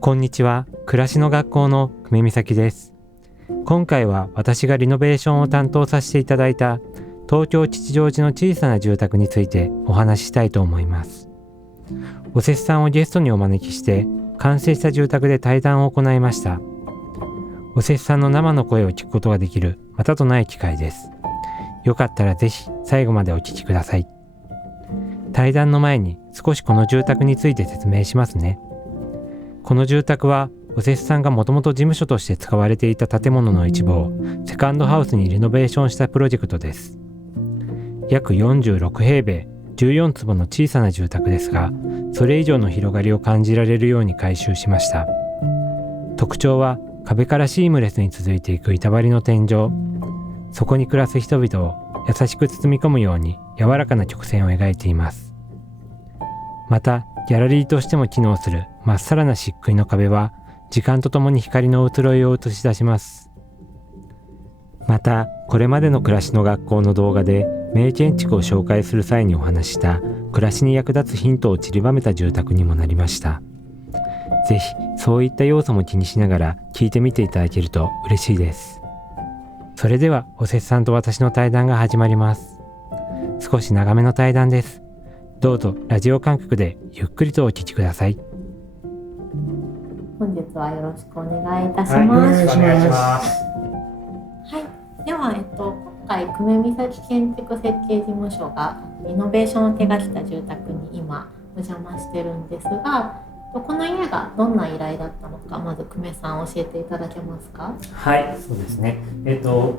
こんにちは、暮らしの学校の久米美咲です。今回は私がリノベーションを担当させていただいた東京吉祥寺の小さな住宅についてお話ししたいと思います。おせっさんをゲストにお招きして完成した住宅で対談を行いました。おせっさんの生の声を聞くことができるまたとない機会です。よかったらぜひ最後までお聞きください。対談の前に少しこの住宅について説明しますね。この住宅はおせっさんがもともと事務所として使われていた建物の一部をセカンドハウスにリノベーションしたプロジェクトです。約46平米14坪の小さな住宅ですが、それ以上の広がりを感じられるように改修しました。特徴は壁からシームレスに続いていく板張りの天井、そこに暮らす人々を優しく包み込むように柔らかな曲線を描いています。またギャラリーとしても機能するまっさらな漆喰の壁は時間とともに光の移ろいを映し出します。またこれまでの暮らしの学校の動画で名建築を紹介する際にお話しした暮らしに役立つヒントを散りばめた住宅にもなりました。ぜひそういった要素も気にしながら聞いてみていただけると嬉しいです。それではおせっさんと私の対談が始まります。少し長めの対談です。どうぞラジオ感覚でゆっくりとお聞きください。本日はよろしくお願いいたします。はい、よろしくお願いします。はい、では、今回久米美咲建築設計事務所がリノベーションを手掛けた住宅に今お邪魔してるんですが、この家がどんな依頼だったのか、まず久米さん教えていただけますか？はい、そうですね。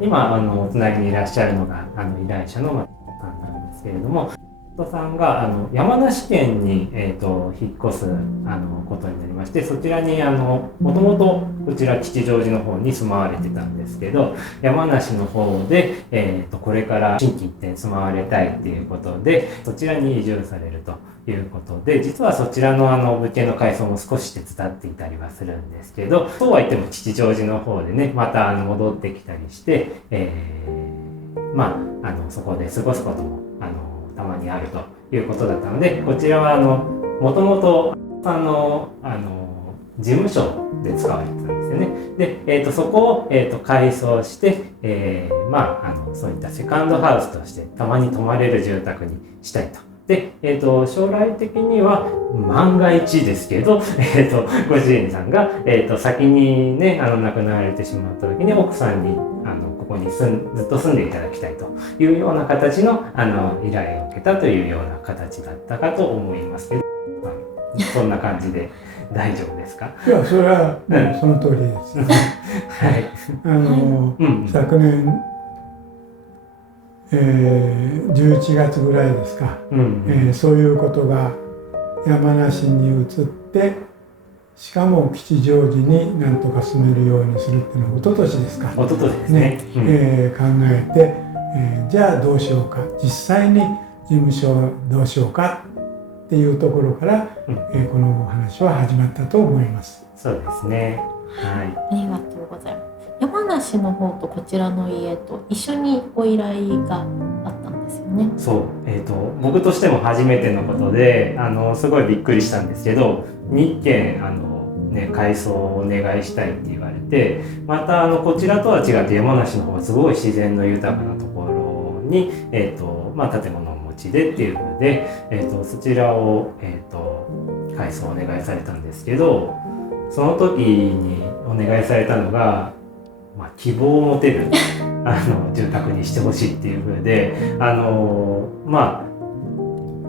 今お隣にいらっしゃるのが依頼者のさんなんですけれども、さんが山梨県に、引っ越すことになりまして、そちらにもともとこちら吉祥寺の方に住まわれてたんですけど、山梨の方で、これから心機一転住まわれたいっていうことでそちらに移住されるということで、実はそちらの物件の改装も少し手伝っていたりはするんですけど、そうは言っても吉祥寺の方でねまた戻ってきたりして、そこで過ごすこともたまにあるということだったので、こちらはもともと事務所で使われてたんですよね。で、そこを、改装して、そういったセカンドハウスとしてたまに泊まれる住宅にしたいと。で、将来的には万が一ですけど、ご主人さんが、先にね亡くなられてしまった時に奥さんにここにずっと住んでいただきたいというような形の依頼を受けたというような形だったかと思いますけど、そんな感じで大丈夫ですか？いや、それは、その通りです。はい。昨年、11月ぐらいですか、そういうことが山梨に移って、しかも吉祥寺になんとか住めるようにするっていうのは一昨年ですか。一昨年ですね。考えて、じゃあどうしようか、実際に事務所をどうしようかっていうところから、このお話は始まったと思います。そうですね。はい。ありがとうございます。山梨の方とこちらの家と一緒にご依頼があったんですよね。そう、僕としても初めてのことですごいびっくりしたんですけど、2軒改装をお願いしたいって言われて、またこちらとは違って山梨の方はすごい自然の豊かなところに、建物をお持ちでっていうので、そちらを、改装をお願いされたんですけど、その時にお願いされたのが、希望を持てる住宅にしてほしいっていう風で、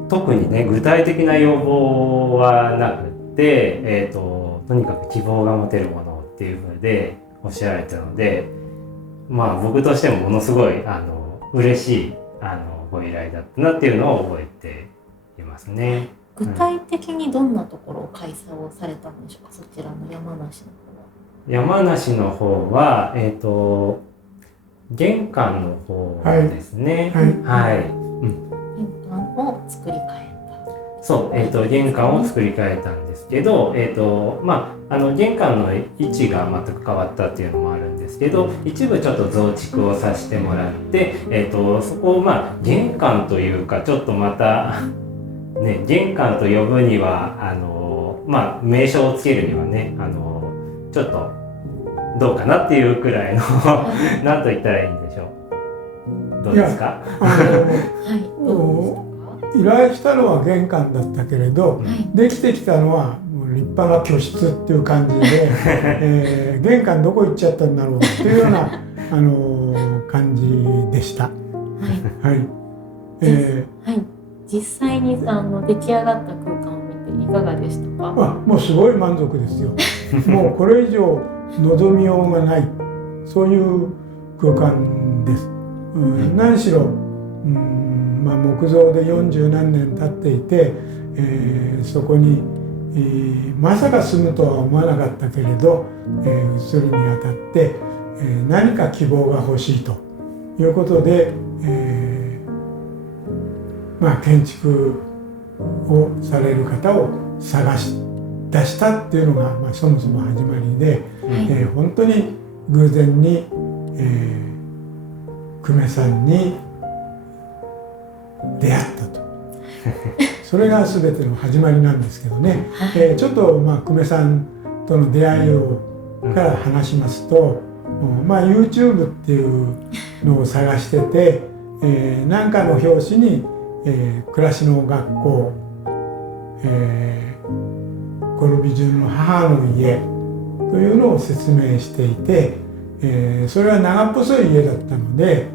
特にね具体的な要望はなくて、とにかく希望が持てるものっていう風でおっしゃられたので、僕としてもものすごい嬉しいご依頼だったなっていうのを覚えていますね。具体的にどんなところを改装されたんでしょうか、そちらの山梨の方は。山梨の方は、玄関の方ですね。はい。玄関を作り変えた。そう、玄関を作り変えたんですけど、玄関の位置が全く変わったっていうのもあるんですけど、一部ちょっと増築をさせてもらって、そこを玄関というかちょっとまたね、玄関と呼ぶには名称をつけるにはねちょっとどうかなっていうくらいの何と言ったらいいんでしょう。どうですか？依頼したのは玄関だったけれど、できてきたのはもう立派な居室っていう感じで、玄関どこ行っちゃったんだろうっていうような感じでした。はい。実際に出来上がった空間を見ていかがでしたか？もうすごい満足ですよ。もうこれ以上望みようがない、そういう空間です。何しろ、木造で40何年経っていて、そこに、まさか住むとは思わなかったけれど、移るにあたって、何か希望が欲しいということで、建築をされる方を探し出したっていうのが、そもそも始まりで、本当に偶然に、久米さんに出会ったとそれが全ての始まりなんですけどね、ちょっと久米さんとの出会いから話しますと、YouTube っていうのを探してて、何かの表紙に、暮らしの学校、コルビジュの母の家というのを説明していて、それは長っぽそい家だったので、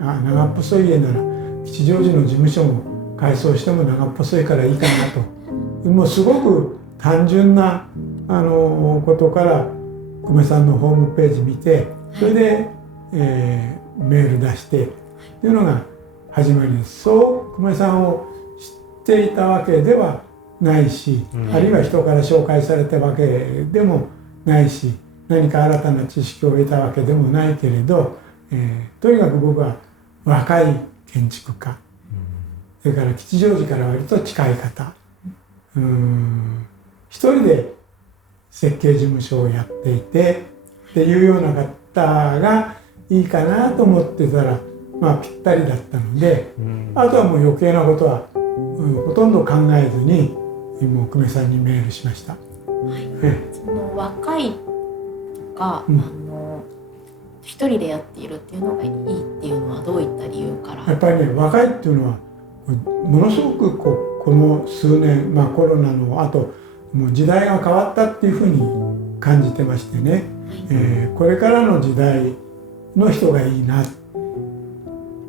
長っぽそい家なら吉祥寺の事務所も改装しても長っぽそいからいいかなと、もうすごく単純なことから久米さんのホームページ見て、それで、メール出してというのが始まりです。そう久米さんを知っていたわけではないし、あるいは人から紹介されたわけでもないし、何か新たな知識を得たわけでもないけれど、とにかく僕は若い建築家、それから吉祥寺から割と近い方、一人で設計事務所をやっていてっていうような方がいいかなと思ってたら、ぴったりだったので、あとはもう余計なことは、ほとんど考えずにもう久米さんにメールしました。その若いとか、一人でやっているっていうのがいいっていうのはどういった理由から？やっぱりね、若いっていうのはものすごくこの数年、コロナの後もう時代が変わったっていうふうに感じてましてね、これからの時代の人がいいなっ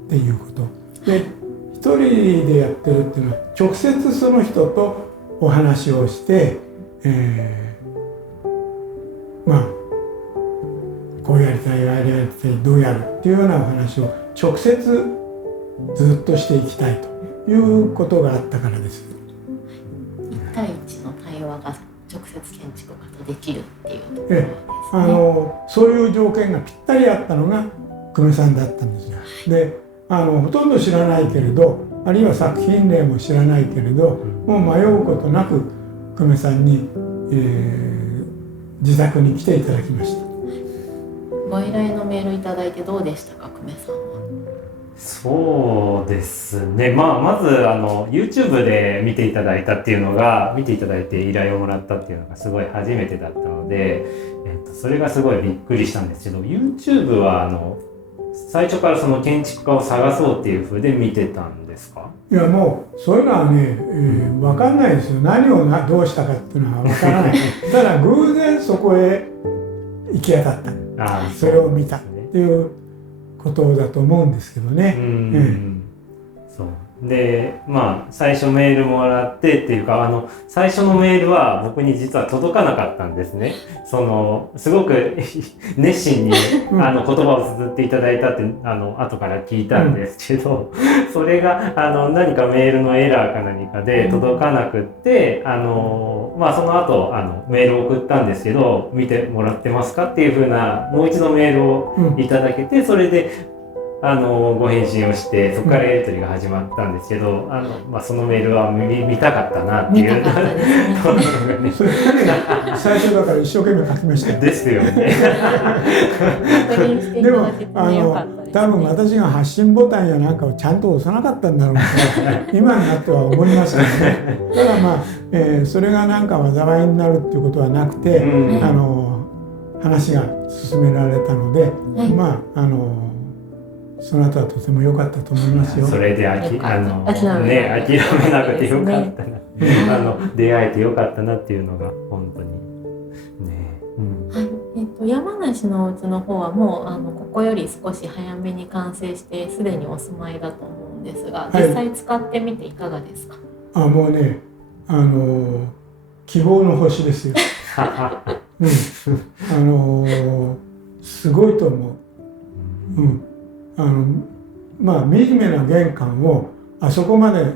ていうことで、一人でやってるっていうのは直接その人とお話をして、こうやりたい、あれやりたい、どうやるっていうようなお話を直接ずっとしていきたいということがあったからです。1対1の対話が直接建築家とできるっていうところですね。そういう条件がぴったりあったのが久米さんだったんですよ。で、ほとんど知らないけれど、あるいは作品名も知らないけれど、もう迷うことなく久米さんに、自宅に来ていただきました。ご依頼のメールいただいてどうでしたか、久米さんは？そうですね、まずYouTube で見ていただいたっていうのが、見ていただいて依頼をもらったっていうのがすごい初めてだったので、それがすごいびっくりしたんですけど、 YouTube は最初からその建築家を探そうっていう風で見てたんですか？いや、もうそういうのはね、分かんないですよ。何をどうしたかっていうのは分からないただ偶然そこへ行き当たった、それを見たっていうことだと思うんですけどね。そうで、最初メールもらってっていうか、最初のメールは僕に実は届かなかったんですね。すごく熱心に言葉を綴っていただいたって後から聞いたんですけど、それが何かメールのエラーか何かで届かなくって、その後メールを送ったんですけど、見てもらってますかっていう風なもう一度メールをいただけて、それでご返信をしてそこからやり取りが始まったんですけど、そのメールは見たかったなっていう見たかったですねそれ最初だから一生懸命書きましたですよねでも多分私が発信ボタンやなんかをちゃんと押さなかったんだろうな今になっては思いますけどね。ただそれがなんか災いになるっていうことはなくて、話が進められたので、その後はとても良かったと思いますよ。それで諦めなくて良かったな、出会えて良かったなっていうのが本当にね。はい、山梨のお家の方はもうここより少し早めに完成してすでにお住まいだと思うんですが、実際使ってみていかがですか？もうね、希望の星ですよ。すごいと思う。惨めな玄関をあそこまで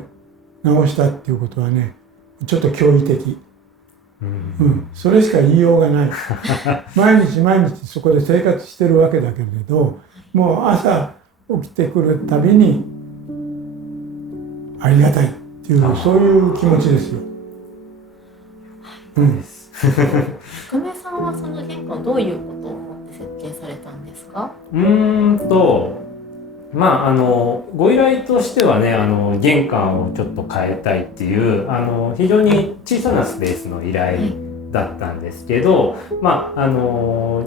直したっていうことはね、ちょっと驚異的。それしか言いようがない。毎日そこで生活してるわけだけれど、もう朝起きてくるたびにありがたいっていうそういう気持ちですよ。久米さんはその玄関どういうことを思って設計されたんですか？ご依頼としてはね、玄関をちょっと変えたいっていう非常に小さなスペースの依頼だったんですけど、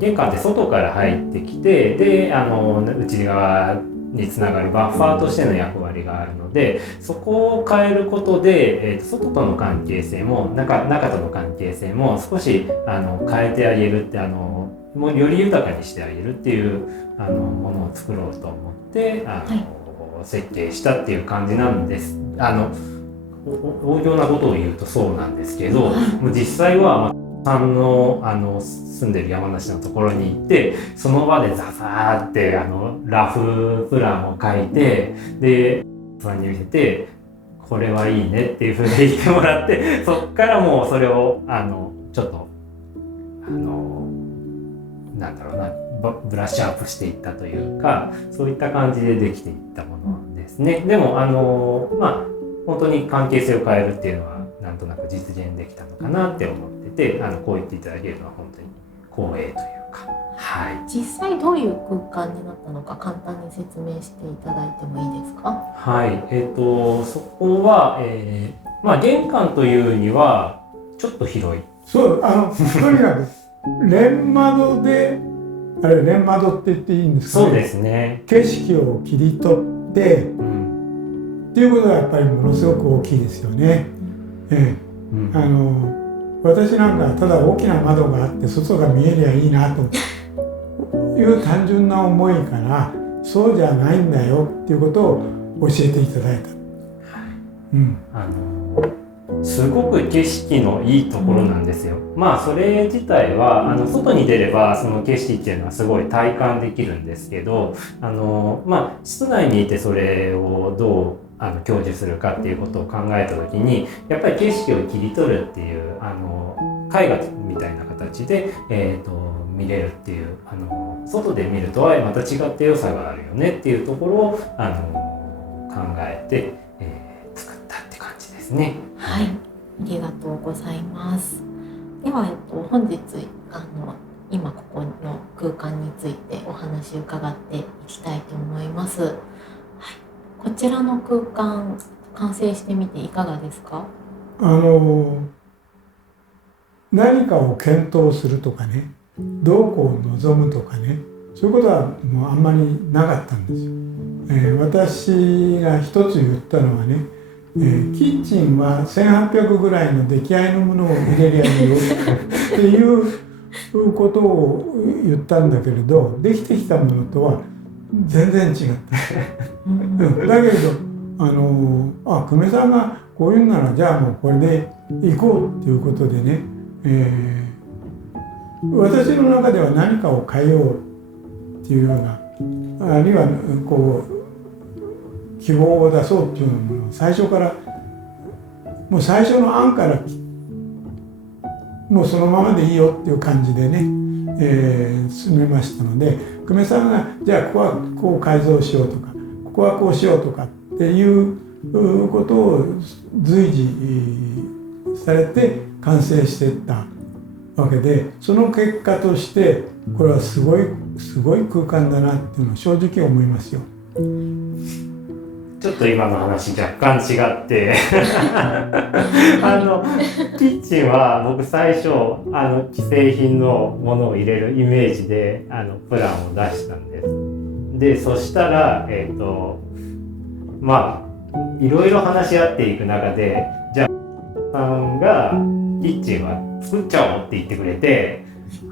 玄関って外から入ってきて、で内側につながるバッファーとしての役割があるので、そこを変えることで、外との関係性も中との関係性も少し変えてあげるってもうより豊かにしてあげるっていうものを作ろうと思って設計したっていう感じなんです。大行なことを言うとそうなんですけど、実際はさんの住んでる山梨のところに行って、その場でザザーってラフプランを書いて、でさんに見せてこれはいいねっていうふうに言ってもらって、そっからもうそれをちょっとブラッシュアップしていったというか、そういった感じでできていったものですね。でも本当に関係性を変えるっていうのはなんとなく実現できたのかなって思ってて、こう言っていただけるのは本当に光栄というか、はい。実際どういう空間になったのか簡単に説明していただいてもいいですか？はい、そこは、玄関というにはちょっと広い。そうとにかく連窓で連窓って言っていいんですかね。そうですね。景色を切り取って、っていうことがやっぱりものすごく大きいですよね。私なんかただ大きな窓があって外が見えりゃいいなという単純な思いから、そうじゃないんだよっていうことを教えていただいた。すごく景色のいいところなんですよ。それ自体は外に出ればその景色っていうのはすごい体感できるんですけど、室内にいてそれをどう享受するかっていうことを考えた時に、やっぱり景色を切り取るっていう絵画みたいな形で、見れるっていう外で見るとはまた違って良さがあるよねっていうところを考えて、作ったって感じですね。はい、ありがとうございます。では、本日今ここの空間についてお話伺っていきたいと思います。はい、こちらの空間完成してみていかがですか？何かを検討するとかね、どうこう望むとかね、そういうことはもうあんまりなかったんですよ。私が一つ言ったのはね、キッチンは1800ぐらいの出来合いのものを入れりゃいいよっていうことを言ったんだけれど、できてきたものとは全然違った。だけれど久米さんがこういうならじゃあもうこれで行こうっていうことでね、私の中では何かを変えようっていうような、あるいはこう希望を出そうっていうのを最初からもう最初の案からもうそのままでいいよっていう感じでね、進めましたので、久米さんがじゃあここはこう改造しようとかここはこうしようとかっていうことを随時されて完成していったわけで、その結果としてこれはすごい空間だなっていうのは正直思いますよ。ちょっと今の話若干違ってキッチンは僕最初既製品のものを入れるイメージでプランを出したんです。でそしたらまあいろいろ話し合っていく中で、じゃあさんがキッチンは作っちゃおうって言ってくれて、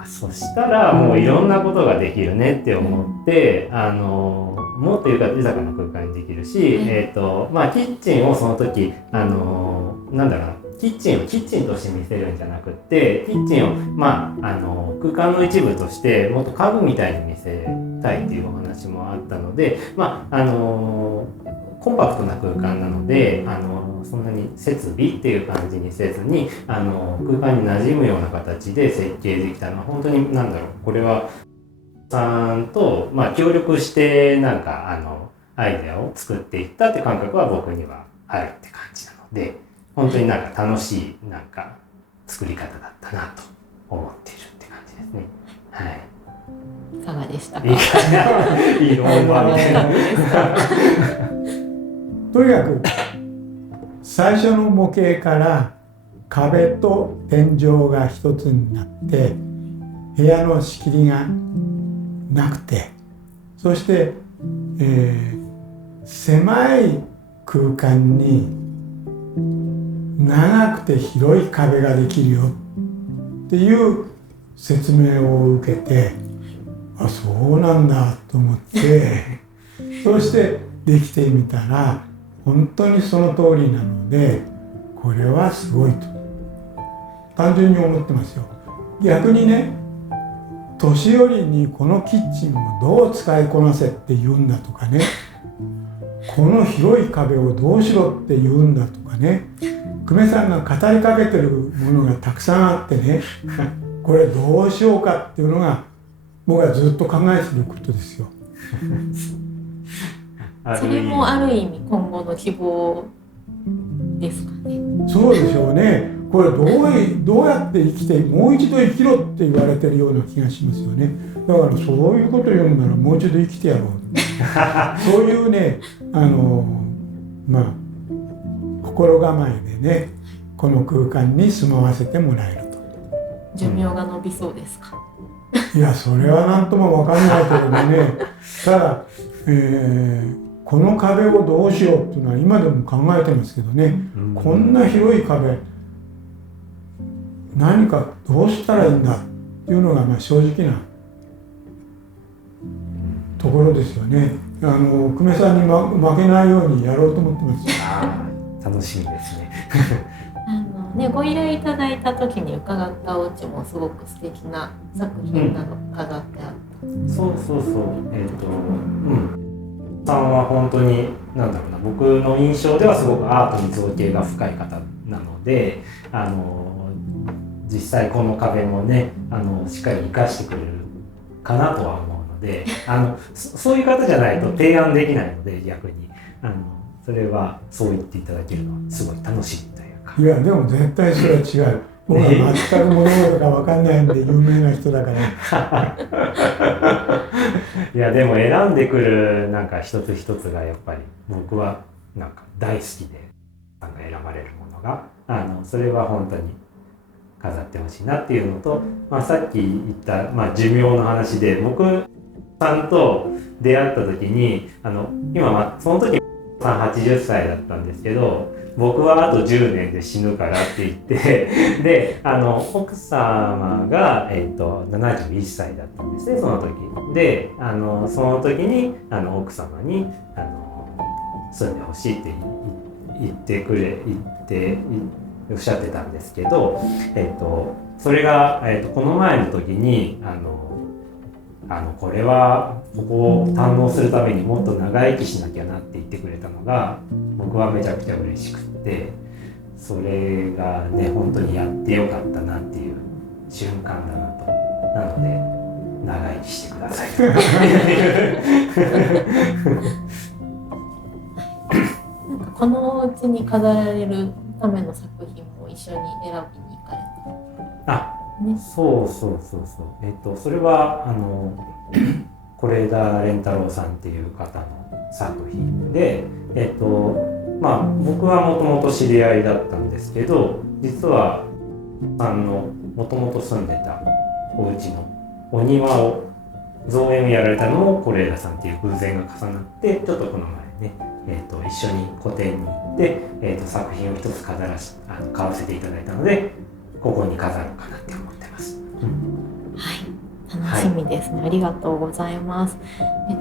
そしたらもういろんなことができるねって思って、もっと豊かな空間にできるし、まあキッチンをその時なんだろうな、キッチンをキッチンとして見せるんじゃなくってキッチンをまあ空間の一部としてもっと家具みたいに見せたいっていうお話もあったので、まあコンパクトな空間なのでそんなに設備っていう感じにせずに空間に馴染むような形で設計できたのは本当になんだろう、これはさんと、まあ、協力してなんかアイデアを作っていったって感覚は僕にはあるって感じなので、本当になんか楽しいなんか作り方だったなと思っているって感じですね。はい。いかがでしたか？いい思いまみたいな。とにかく最初の模型から壁と天井が一つになって部屋の仕切りがなくて、そして、狭い空間に長くて広い壁ができるよっていう説明を受けて、あ、そうなんだと思ってそしてできてみたら本当にその通りなので、これはすごいと単純に思ってますよ。逆にね、年寄りにこのキッチンをどう使いこなせって言うんだとかね、この広い壁をどうしろって言うんだとかね、久米さんが語りかけてるものがたくさんあってねこれどうしようかっていうのが僕はずっと考えてることですよ。それもある意味今後の希望ですかね。そうでしょうね。これどうやって生きてもう一度生きろって言われてるような気がしますよね。だからそういうこと言うんならもう一度生きてやろうそういうねまあ心構えでね、この空間に住まわせてもらえると。寿命が伸びそうですか？いや、それは何とも分かんないけれどねただ、この壁をどうしようっていうのは今でも考えてますけどね、こんな広い壁何かどうしたらいいんだっていうのがまあ正直なところですよね。久米さんに、負けないようにやろうと思ってます。楽しみですねご依頼いただいた時に伺ったお家もすごく素敵な作品など飾ってあった。そうさんは本当になんだろうな、僕の印象ではすごくアートに造形が深い方なので、実際この壁もねしっかり生かしてくれるかなとは思うのでそういう方じゃないと提案できないので、逆にそれはそう言っていただけるのはすごい楽しいというか。いやでも絶対それは違う。僕は全く物事が分かんないんで有名な人だからいやでも選んでくるなんか一つ一つがやっぱり僕はなんか大好きで選ばれるものがそれは本当に飾ってほしいなっていうのと、さっき言った、寿命の話で僕さんと出会った時に今その時さん80歳だったんですけど、僕はあと10年で死ぬからって言ってで奥様が、71歳だったんですね、その時でその時に奥様に住んでほしいって言っておっしゃってたんですけど、それが、この前の時にこれはここを堪能するためにもっと長生きしなきゃなって言ってくれたのが僕はめちゃくちゃ嬉しくって、それがね本当にやってよかったなっていう瞬間だなと。なので長生きしてくださいなんかこのうちに飾られるための作品も一緒に選びに行かれた。あ、ね、そうそうそうそう。それは是枝蓮太郎さんっていう方の作品で、まあ僕はもともと知り合いだったんですけど、実はもともと住んでたお家のお庭を造園をやられたのも是枝さんっていう偶然が重なって、ちょっとこの前ね、一緒に個展に行って、作品を一つ買わせていただいたので、ここに飾ろうかなって思ってます。はい、楽しみですね、はい、ありがとうございます。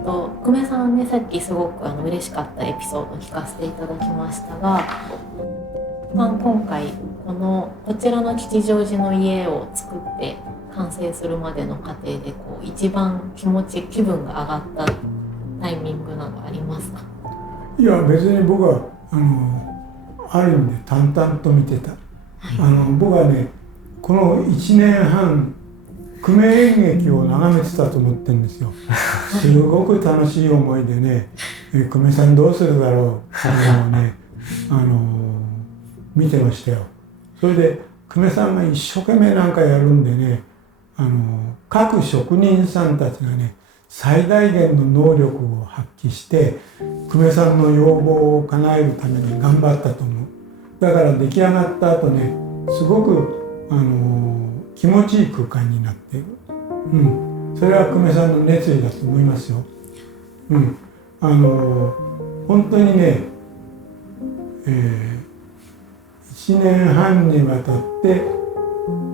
久米さんね、さっきすごく嬉しかったエピソードを聞かせていただきましたが、今回こちらの吉祥寺の家を作って完成するまでの過程で一番気分が上がったタイミングなどありますか？いや、別に僕はある意味で淡々と見てた。僕はね、この1年半久米演劇を眺めてたと思ってるんですよ。すごく楽しい思いでね、久米さんどうするだろうね、見てましたよ。それで久米さんが一生懸命なんかやるんでね、各職人さんたちがね、最大限の能力を発揮して久米さんの要望を叶えるために頑張ったと思う。だから出来上がった後ね、すごく気持ちいい空間になっている。それは久米さんの熱意だと思いますよ。本当にね、1年半にわたって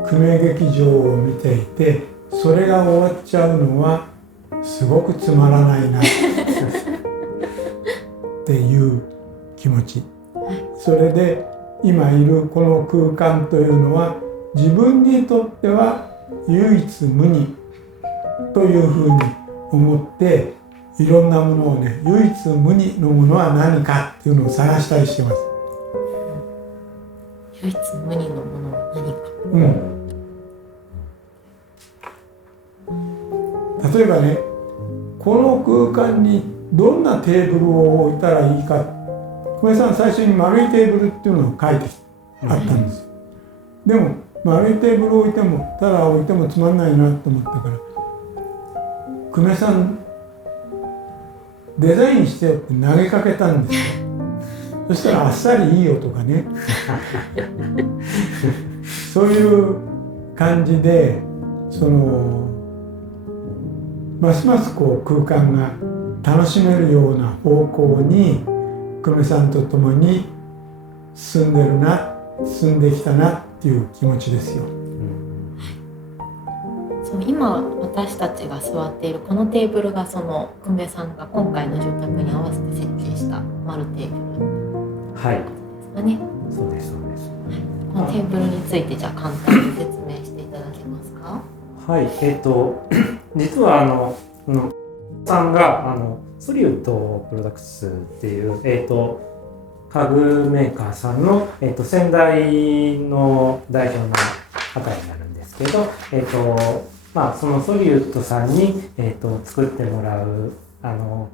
久米劇場を見ていて、それが終わっちゃうのはすごくつまらないなっていう気持ち。それで今いるこの空間というのは自分にとっては唯一無二というふうに思って、いろんなものをね、唯一無二のものは何かっていうのを探したりしてます。唯一無二のものは何か。例えばね、この空間にどんなテーブルを置いたらいいか。久米さん最初に丸いテーブルっていうのを書いてあったんです。でも丸いテーブルを置いてもただ置いてもつまんないなと思ったから、久米さんデザインしてよって投げかけたんですよ。そしたらあっさりいいよとかねそういう感じで、ますます空間が楽しめるような方向に久米さんと共に進んできたなっていう気持ちですよ。今私たちが座っているこのテーブルが久米さんが今回の住宅に合わせて設計した丸テーブルですかね。そうですそうです。このテーブルについてじゃあ簡単に説明していただけますか？はい、実はさんがソリウッドプロダクツっていう家具メーカーさんの先代の代表の方になるんですけど、そのソリウッドさんに作ってもらう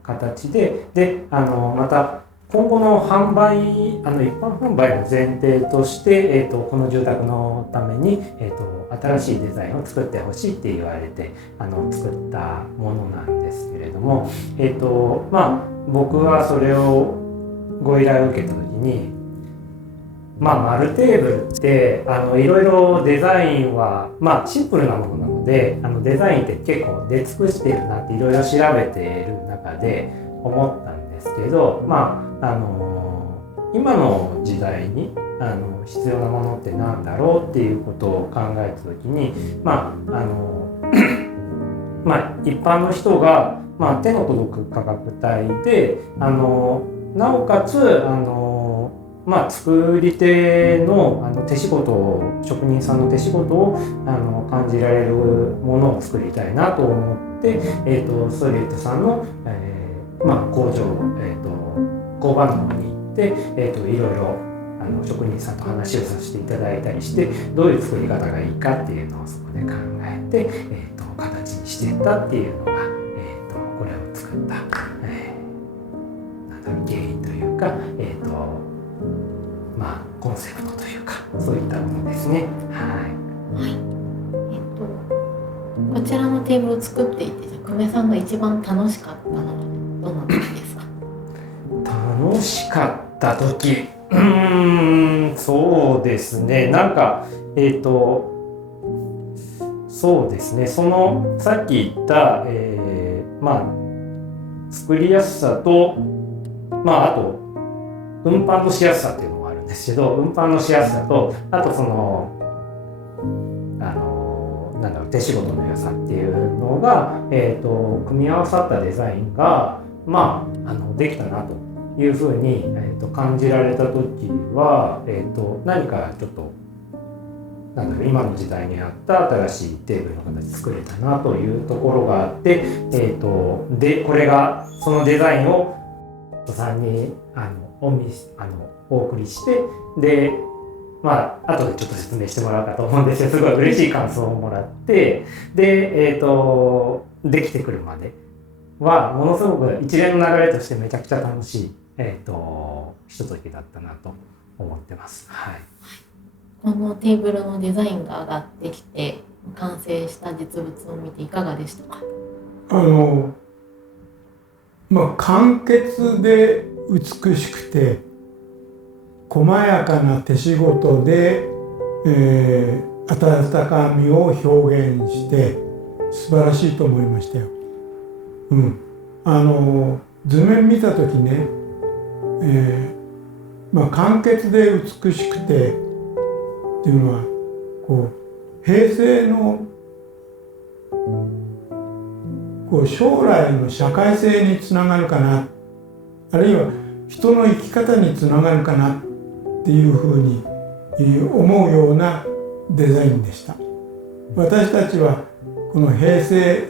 形でまた今後の販売一般販売の前提として、この住宅のために、新しいデザインを作ってほしいって言われて作ったものなんですけれども、僕はそれをご依頼を受けた時に、丸テーブルっていろいろデザインはシンプルなものなのでデザインって結構出尽くしているなっていろいろ調べている中で思ったんですけど、今の時代に必要なものって何だろうっていうことを考えた時に一般の人が手の届く価格帯でなおかつ作り手の手仕事を職人さんの手仕事を感じられるものを作りたいなと思って、ソリウッドさんの、工場、工場の方に行って、いろいろ職人さんと話をさせていただいたりして、どういう作り方がいいかっていうのをそこで考えて、形にしていったっていうのが、これを作った、原因というか、コンセプトというか、そういったものですね。はい。こちらのテーブルを作っていて、久米さんが一番楽しかったのはどの時ですか？楽しかった時、そうですね。なんかそうですね。そのさっき言った、作りやすさと、あと運搬のしやすさっていうのもあるんですけど、運搬のしやすさと、あとその手仕事の良さっていうのが、組み合わさったデザインができたなというふうに、感じられた時は、何かちょっと今の時代に合った新しいテーブルの形作れたなというところがあって、でこれがそのデザインをさんにお送りして、で後でちょっと説明してもらうかと思うんですけど、すごい嬉しい感想をもらって、でできてくるまではものすごく一連の流れとしてめちゃくちゃ楽しいひとときだったなと思ってます。はい。このテーブルのデザインが上がってきて完成した実物を見ていかがでしたか？簡潔で美しくて細やかな手仕事で、温かみを表現して素晴らしいと思いましたよ。図面見た時ね、簡潔で美しくてっていうのは平成の将来の社会性につながるかな、あるいは人の生き方につながるかなっていうふうに思うようなデザインでした。私たちはこの平成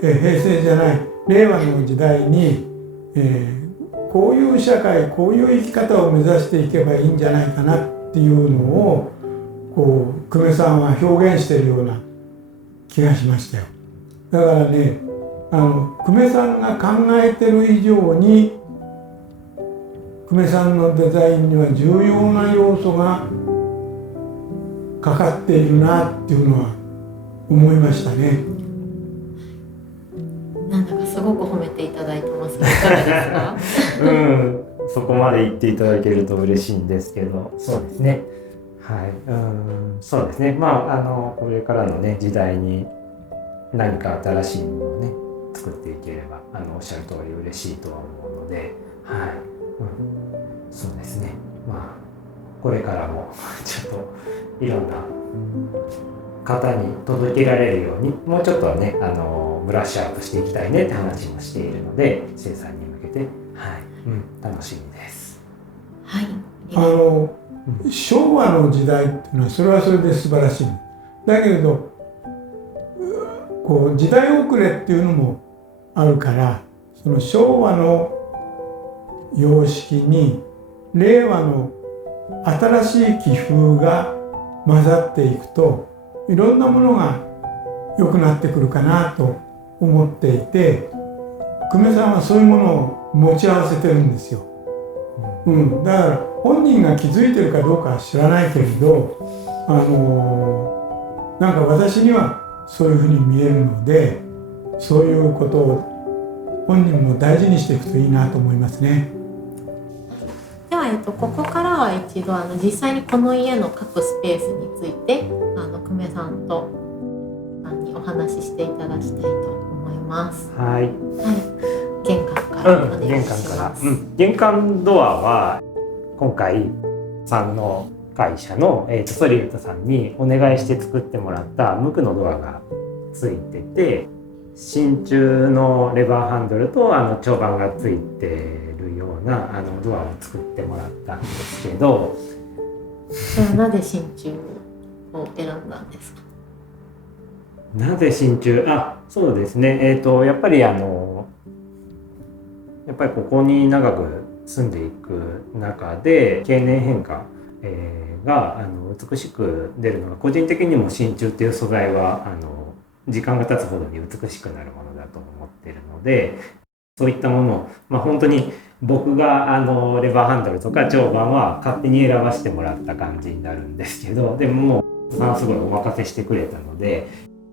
じゃない令和の時代に、こういう社会、こういう生き方を目指していけばいいんじゃないかなっていうのを久米さんは表現しているような気がしましたよ。だからね、久米さんが考えてる以上に久米さんのデザインには重要な要素がかかっているなっていうのは思いましたね。なんだかすごく褒めていただいてますが、いかがですか？そこまで言っていただけると嬉しいんですけど、そうですね。はい、そうですね。これからのね時代に何か新しいものをね作っていければおっしゃる通り嬉しいとは思うので、はい、そうですね。これからもちょっといろんな方に届けられるようにもうちょっとねブラッシュアップしていきたいねって話もしているので、生産に向けて、楽しみです。はい。昭和の時代っていうのはそれはそれで素晴らしい。だけれど時代遅れっていうのもあるから、その昭和の様式に令和の新しい気風が混ざっていくといろんなものが良くなってくるかなと思っていて、久米さんはそういうものを持ち合わせてるんですよ。だから本人が気づいてるかどうかは知らないけれど、なんか私にはそういうふうに見えるので、そういうことを本人も大事にしていくといいなと思いますね。では、ここからは一度実際にこの家の各スペースについて久米さんとにお話ししていただきたいと思います。はい。玄関からお願いします。玄関ドアは今回さんの会社の、ソリウッドさんにお願いして作ってもらった無垢のドアがついてて、真鍮のレバーハンドルと長板がついてるようなドアを作ってもらったんですけど、それはなぜ真鍮を選んだんですか？なぜ真鍮？そうですね。やっぱりここに長く住んでいく中で経年変化が美しく出るのが個人的にも真鍮っていう素材は時間が経つほどに美しくなるものだと思っているので、そういったものを、本当に僕がレバーハンドルとか長板は勝手に選ばせてもらった感じになるんですけど、でももうすごいお任せしてくれたので、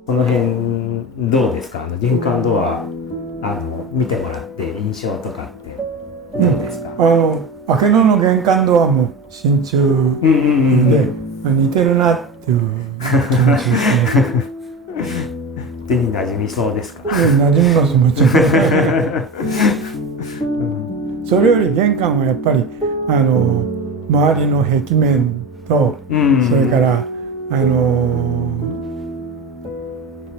その辺どうですか？玄関ドア見てもらって印象とかってどうですか？明野の玄関ドアも真鍮で似てるなっていう感じですね。手に馴染みそうですか？馴染みます、もちろん。それより玄関はやっぱり周りの壁面と、それから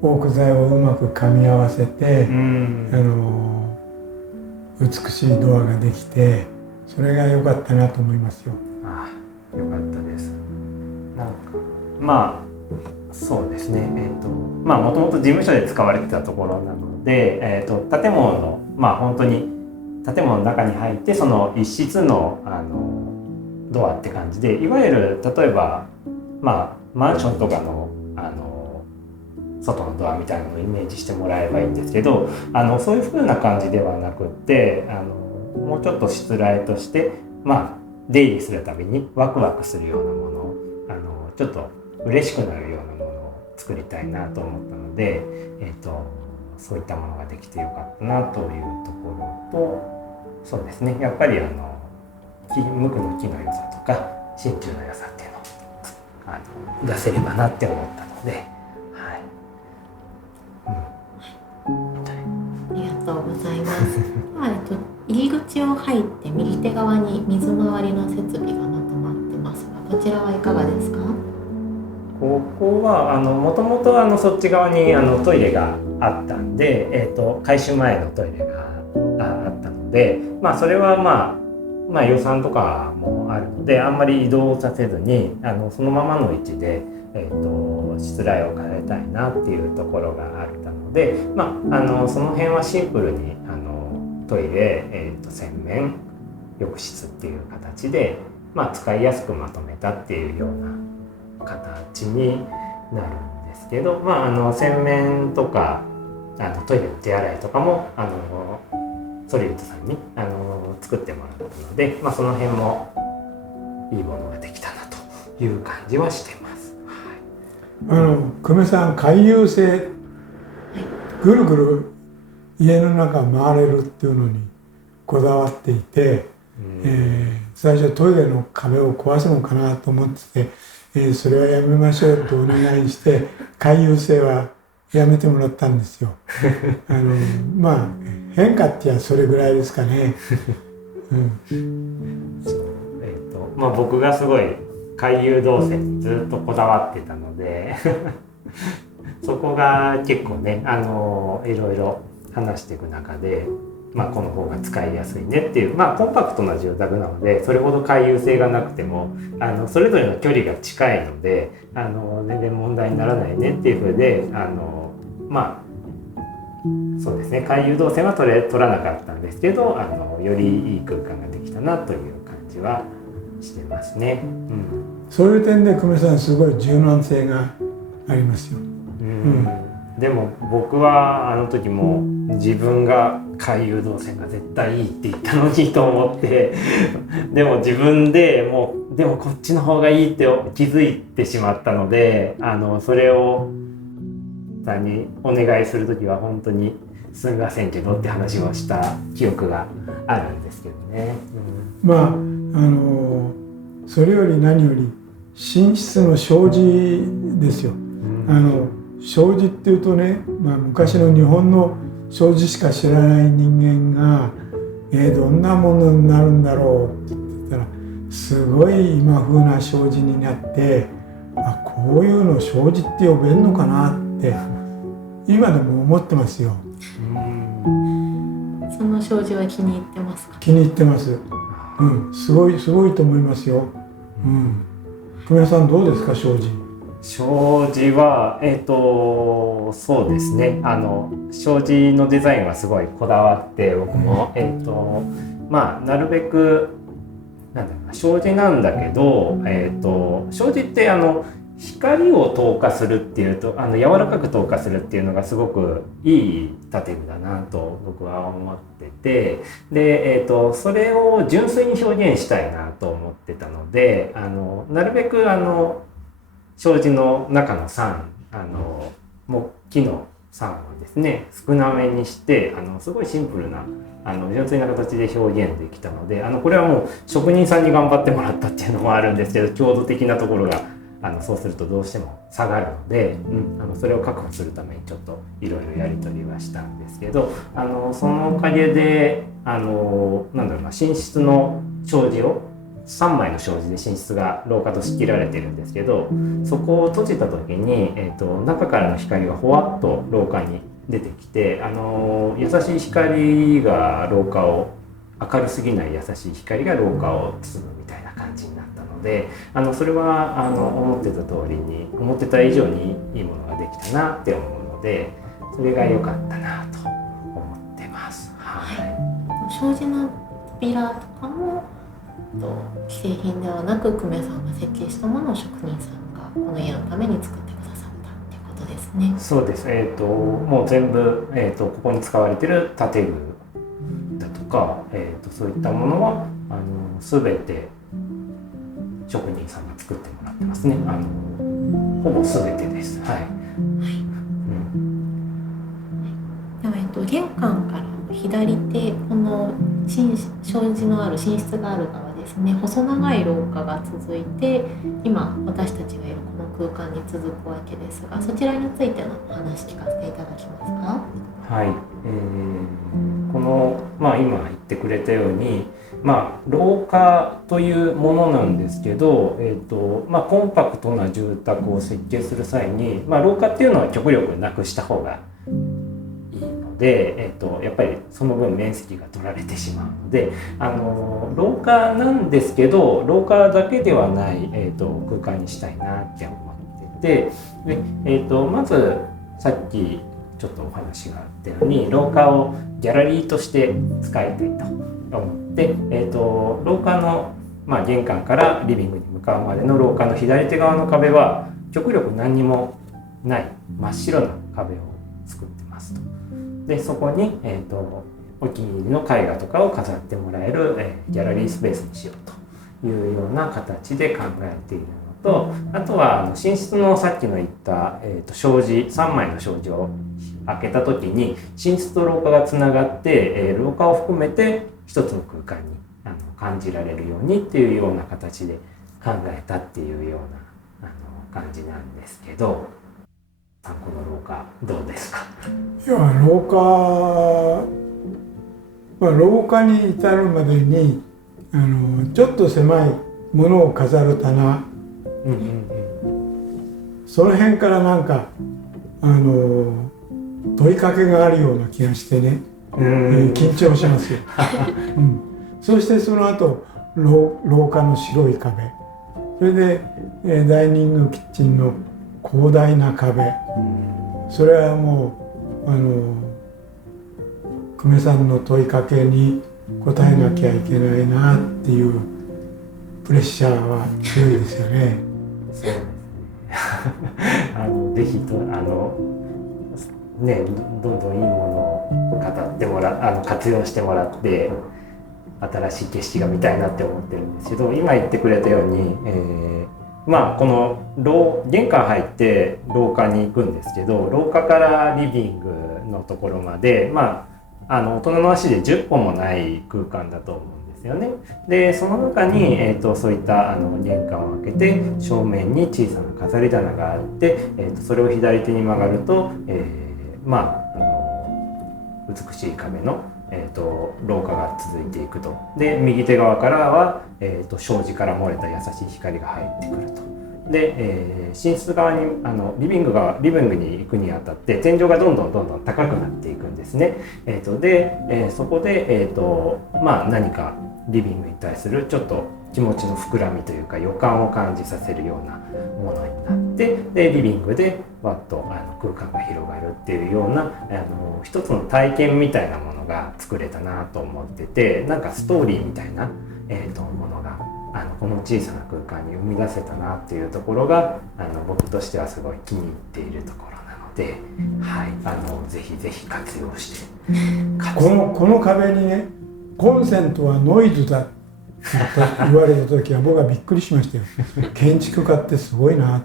オーク材をうまく噛み合わせて、美しいドアができて、それが良かったなと思いますよ。ああ、良かったです。なんかそうですね。もともと事務所で使われてたところなので、建物の本当に建物の中に入ってその一室のドアって感じで、いわゆる例えばマンションとかの外のドアみたいなのをイメージしてもらえばいいんですけど、そういう風な感じではなくってもうちょっとしつらえとして出入りするたびにワクワクするようなものをちょっと嬉しくなるようなものを作りたいなと思ったので、そういったものができてよかったなというところと、そうですね、やっぱり無垢の木の良さとか真鍮の良さっていうのを出せればなって思ったので、ありがとうございます。入り口を入って右手側に水回りの設備がまとまってますが、こちらはいかがですか？ここはもともとそっち側にトイレがあったんで、改修前のトイレがあったので、それは予算とかもあるのであんまり移動させずにそのままの位置で、しつらいを変えたいなっていうところがあったので、その辺はシンプルにトイレ、洗面浴室っていう形で、使いやすくまとめたっていうような形になるんですけど、洗面とかトイレの手洗いとかもソリウッドさんに作ってもらったので、その辺もいいものができたなという感じはしてます。久米さん、回遊性ぐるぐる家の中回れるっていうのにこだわっていて、最初トイレの壁を壊すのかなと思ってて、それはやめましょうとお願いして回遊性はやめてもらったんですよ。変化ってそれぐらいですかね。僕がすごい回遊動線にずっとこだわってたのでそこが結構ねいろいろ話していく中で、この方が使いやすいねっていう、コンパクトな住宅なのでそれほど回遊性がなくてもそれぞれの距離が近いので全然問題にならないねっていう風でそうですね、回遊動線は取らなかったんですけどよりいい空間ができたなという感じはしてますね。そういう点で久米さんすごい柔軟性がありますよ。でも僕は時も自分が回遊動線が絶対いいって言ったのにと思ってでも自分ででもこっちの方がいいって気づいてしまったのでそれをさんにお願いする時は本当にすみませんけどって話をした記憶があるんですけどね。それより何より寝室の障子ですよ。障子っていうとね、昔の日本の障子しか知らない人間が、どんなものになるんだろうって言ったらすごい今風な障子になって、こういうの障子って呼べんのかなって今でも思ってますよ。その障子は気に入ってますか？気に入ってます。すごいと思いますよ。久米さんどうですか、障子？障子はそうですね、障子のデザインはすごいこだわって僕もなるべくなんだろうな、障子なんだけど、障子って光を透過するっていうと柔らかく透過するっていうのがすごくいい建具だなと僕は思ってて、で、それを純粋に表現したいなと思ってたのでなるべく障子の中の桟木の桟をですね少なめにしてすごいシンプルな純粋な形で表現できたのでこれはもう職人さんに頑張ってもらったっていうのもあるんですけど、強度的なところがそうするとどうしても下がるので、それを確保するためにちょっといろいろやり取りはしたんですけどそのおかげでなんだろうな、寝室の障子を3枚の障子で寝室が廊下と仕切られてるんですけど、そこを閉じた時に、中からの光がほわっと廊下に出てきて優しい光が廊下を明るすぎない優しい光が廊下を包むみたいな感じになったのでそれは思ってた通りに思ってた以上にいいものができたなって思うので、それが良かったなと思ってます。はい。障子の扉とかも既製品ではなく久米さんが設計したものを職人さんがこの家のために作ってくださったってことですね。そうです。もう全部、ここに使われてる建具だとか、そういったものは全て職人さんが作ってもらってますね。ほぼ全てです。はい。では、玄関から左手この障子のある寝室がある側ですね、細長い廊下が続いて今私たちがいるこの空間に続くわけですが、そちらについてのお話聞かせていただけますか？はい。この、今言ってくれたように廊下というものなんですけど、コンパクトな住宅を設計する際に、廊下っていうのは極力なくした方がいいので、やっぱりその分面積が取られてしまうので廊下なんですけど廊下だけではない、空間にしたいなって思ってて、で、まずさっきちょっとお話があったように廊下をギャラリーとして使いたいと思って、廊下の、玄関からリビングに向かうまでの廊下の左手側の壁は極力何にもない真っ白な壁を作ってますと。でそこに、お気に入りの絵画とかを飾ってもらえる、ギャラリースペースにしようというような形で考えているのと、あとは寝室のさっきの言った、障子3枚の障子を開けた時に寝室と廊下がつながって、廊下を含めて一つの空間に感じられるようにっていうような形で考えたっていうような感じなんですけど、この廊下どうですか？いや、廊下に至るまでにちょっと狭いものを飾る棚、その辺からなんか問いかけがあるような気がしてね、緊張しますよ。そしてその後廊下の白い壁、それで、ダイニングキッチンの広大な壁、それはもう久米さんの問いかけに答えなきゃいけないなっていうプレッシャーは強いですよね。そうですね。ぜひとどんどんいいものを語ってもら活用してもらって新しい景色が見たいなって思ってるんですけど、今言ってくれたように、この玄関入って廊下に行くんですけど、廊下からリビングのところまで大人の足で10歩もない空間だと思うんですよね。でその中に、そういった玄関を開けて正面に小さな飾り棚があって、それを左手に曲がると、美しい壁の、廊下が続いていくと。で右手側からは、障子から漏れた優しい光が入ってくると。で、寝室側にリビングに行くにあたって天井がどんどん高くなっていくんですね。で、そこで、何かリビングに対するちょっと気持ちの膨らみというか予感を感じさせるようなものになって、でリビングでわっと空間が広がるっていうような一つの体験みたいなものが作れたなと思ってて、なんかストーリーみたいなものがこの小さな空間に生み出せたなっていうところが僕としてはすごい気に入っているところなので、はい、ぜひぜひ活用してこの壁にねコンセントはノイズだって言われた時は僕はびっくりしましたよ。建築家ってすごいな。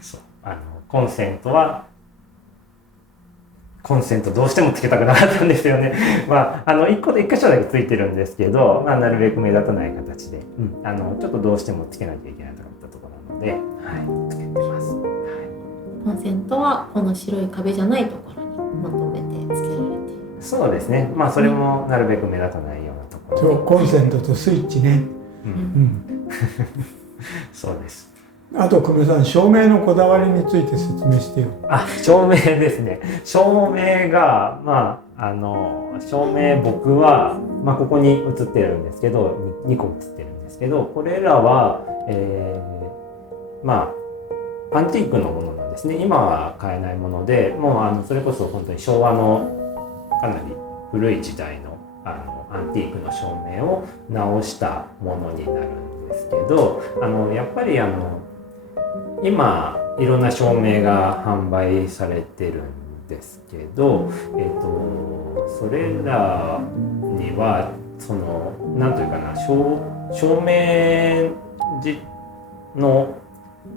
そうコンセントどうしてもつけたくなかったんですよね。1箇所だけついてるんですけど、なるべく目立たない形で、ちょっとどうしてもつけなきゃいけないと思ったところなので、はい、つけてます。はい、コンセントはこの白い壁じゃないところにまとめてつけられている。そうですね。それもなるべく目立たないようなところで。そう、コンセントとスイッチね。そうです。あと久米さん、照明のこだわりについて説明してよ。照明ですね。照明が照明僕はここに映ってるんですけど、2個映ってるんですけど、これらはアンティークのものなんですね。今は買えないもので、もうそれこそ本当に昭和のかなり古い時代のアンティークの照明を直したものになるんですけど、やっぱり今いろんな照明が販売されてるんですけど、それらにはなんというかな、照明の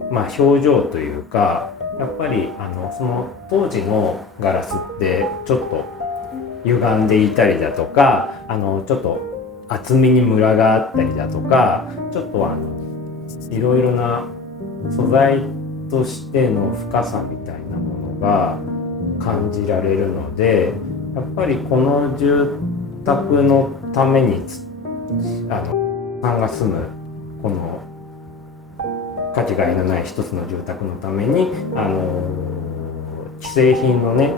表情というか、やっぱりその当時のガラスってちょっと歪んでいたりだとか、ちょっと厚みにムラがあったりだとか、ちょっといろいろな素材としての深さみたいなものが感じられるので、やっぱりこの住宅のためにさんが住むこのかけがえのない一つの住宅のために既製品のね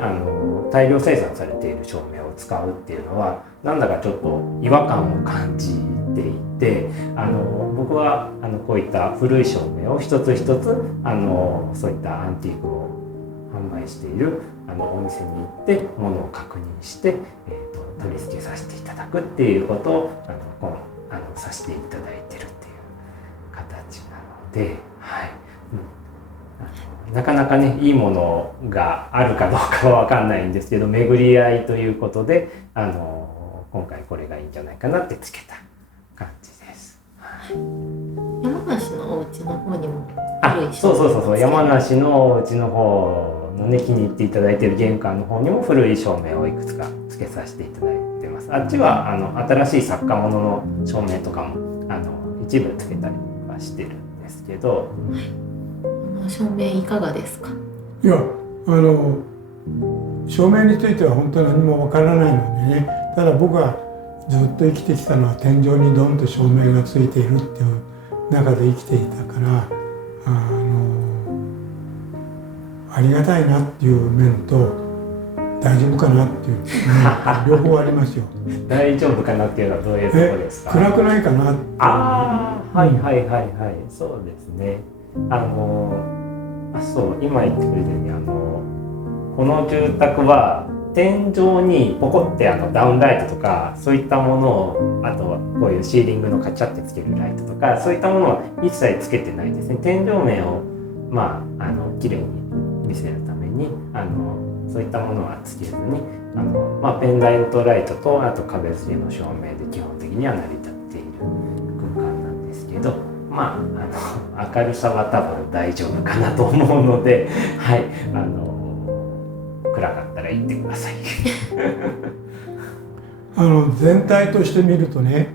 大量生産されている照明を使うっていうのはなんだかちょっと違和感を感じていて、僕はこういった古い照明を一つ一つそういったアンティークを販売しているお店に行ってものを確認して、取り付けさせていただくっていうことをさせていただいてるっていう形なので、はい、なかなかねいいものがあるかどうかは分かんないんですけど、巡り合いということで今回これがいいんじゃないかなってつけた感じです。はい、山梨のお家の方にもそう山梨のお家の方のね気に入っていただいている玄関の方にも古い照明をいくつかつけさせていただいてます。あっちは新しい作家物の照明とかも一部つけたりはしてるんですけど、照明いかがですか？いや照明については本当に何もわからないのでね、ただ僕はずっと生きてきたのは天井にドンと照明がついているっていう中で生きていたからありがたいなっていう面と大丈夫かなっていう両方ありますよ。大丈夫かなっていうのはどういうところですか？暗くないかなって。はい、そうですね。そう今言ってくれたようにこの住宅は天井にポコってダウンライトとかそういったものを、あとはこういうシーリングのカチャってつけるライトとかそういったものは一切つけてないですね。天井面を綺麗に見せるためにそういったものはつけずにペンダイトライトとあと壁付けの照明で基本的には成り立っている空間なんですけど、明るさは多分大丈夫かなと思うので、はい、暗かったら言ってください。全体として見るとね、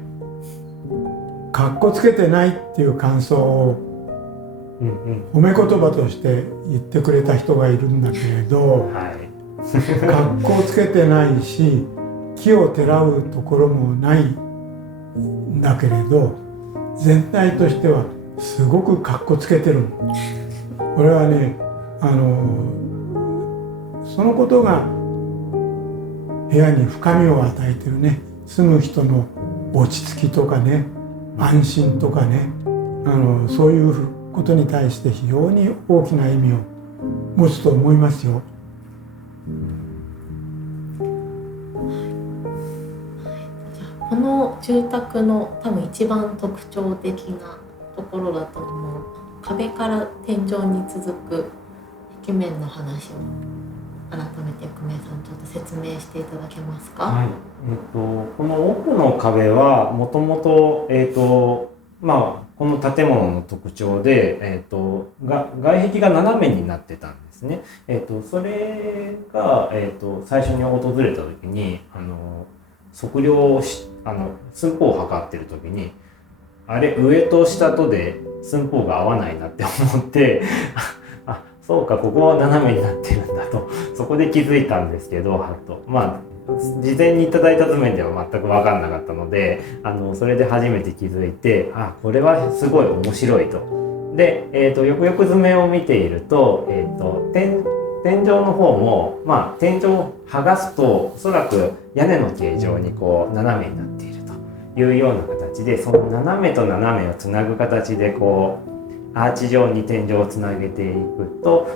かっこつけてないっていう感想を褒め言葉として言ってくれた人がいるんだけれど、かっこつけてないし奇をてらうところもないんだけれど、全体としてはすごくかっこつけてる。これはねそのことが部屋に深みを与えてるね。住む人の落ち着きとかね、安心とかね、そういうことに対して非常に大きな意味を持つと思いますよ。じゃあこの住宅の多分一番特徴的なところだと思う壁から天井に続く壁面の話を改めて久米さんちょっと説明していただけますか？はい、この奥の壁はもともとこの建物の特徴で、外壁が斜めになってたんですね。それが、最初に訪れた時に測量を寸法を測ってる時にあれ上と下とで寸法が合わないなって思ってあ、そうかここは斜めになってるんだとそこで気づいたんですけど事前にいただいた図面では全く分かんなかったのでそれで初めて気づいてこれはすごい面白いと。で、よくよく図面を見ていると、天井の方も、天井を剥がすとおそらく屋根の形状にこう斜めになっているというような形で、その斜めと斜めをつなぐ形でこうアーチ状に天井をつなげていくと、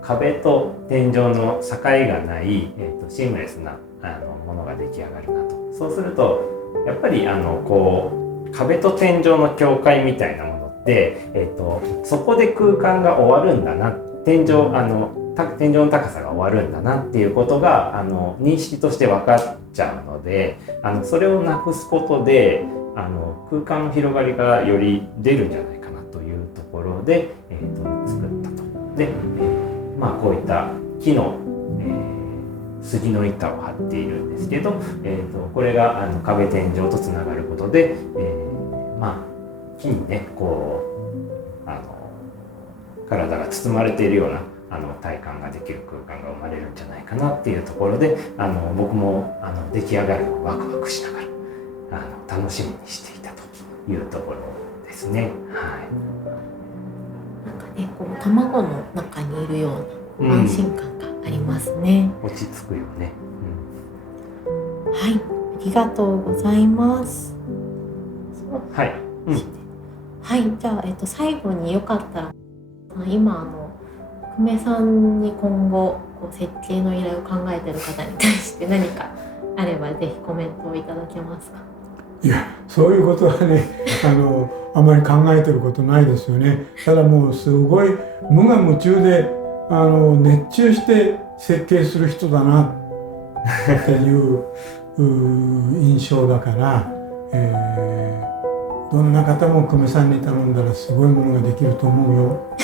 壁と天井の境がない、シームレスなものが出来上がるなと。そうするとやっぱり壁と天井の境界みたいなものって、そこで空間が終わるんだな、天井の高さが終わるんだなっていうことが認識として分かっちゃうので、それをなくすことで空間の広がりがより出るんじゃないかなというところで、作ったと。で、こういった木の、杉の板を張っているんですけど、これが壁天井とつながることで、木にね体が包まれているような体感ができる空間が生まれるんじゃないかなっていうところで僕も出来上がるのをワクワクしながら楽しみにしていたというところですね。はい、なんかねこう卵の中にいるような安心感がありますね。落ち着くよね。はい、ありがとうございます。はい、はい、じゃあ、最後によかったら今久米さんに今後設計の依頼を考えている方に対して何かあればぜひコメントをいただけますか？いや、そういうことはねあまり考えてることないですよね。ただもうすごい無我夢中で熱中して設計する人だなっていう印象だから、どんな方も久米さんに頼んだらすごいものができると思うよ。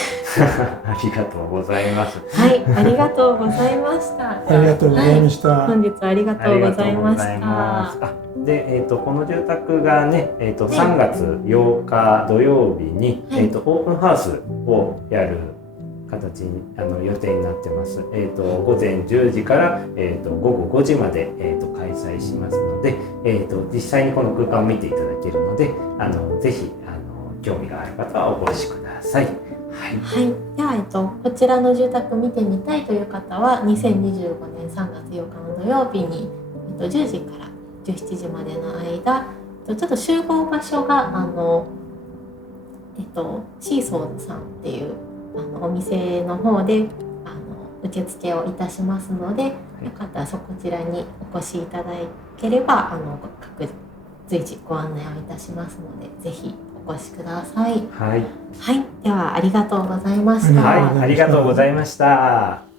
ありがとうございます。はい、ありがとうございました。ありがとうございました。はい、本日はありがとうございました。で、この住宅がね、3月8日土曜日に、オープンハウスをやる形に予定になってます。午前10時から、午後5時まで、開催しますので、実際にこの空間を見ていただけるので、ぜひ興味がある方はお越しください。はい、では、こちらの住宅見てみたいという方は2025年3月8日の土曜日に、10時から17時までの間、ちょっと集合場所がシーソーズさんっていうお店の方で受付をいたしますので、よかったらそちらにお越しいただければ随時ご案内をいたしますので、ぜひお越しください。はい、はい、ではありがとうございました。はい、ありがとうございました。